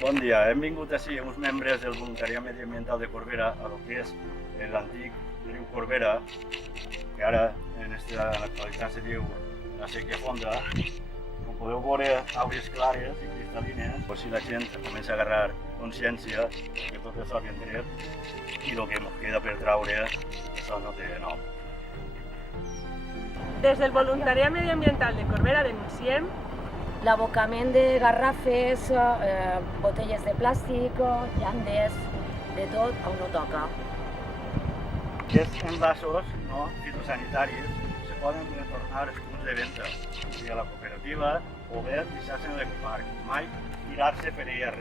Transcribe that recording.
Bon dia, hem vingut així uns membres del voluntariat mediambiental de Corbera a lo que és l'antic riu Corbera, que ara en l'actualitat se diu la Sèquia Fonda. Com podeu veure, aigües clares i cristal·lines, si la gent comença a agarrar consciència que tot això que hem tret i el que ens queda per traure, això no té nom. Des del voluntariat mediambiental de Corbera denunciem l'abocament de garrafes, botelles de plàstic, llandes, de tot on no toca. Aquests envasos fitosanitaris se poden retornar als punts de venda, sigui a la cooperativa o bé deixar-se en l'ecoparc, mai tirar-se per IR.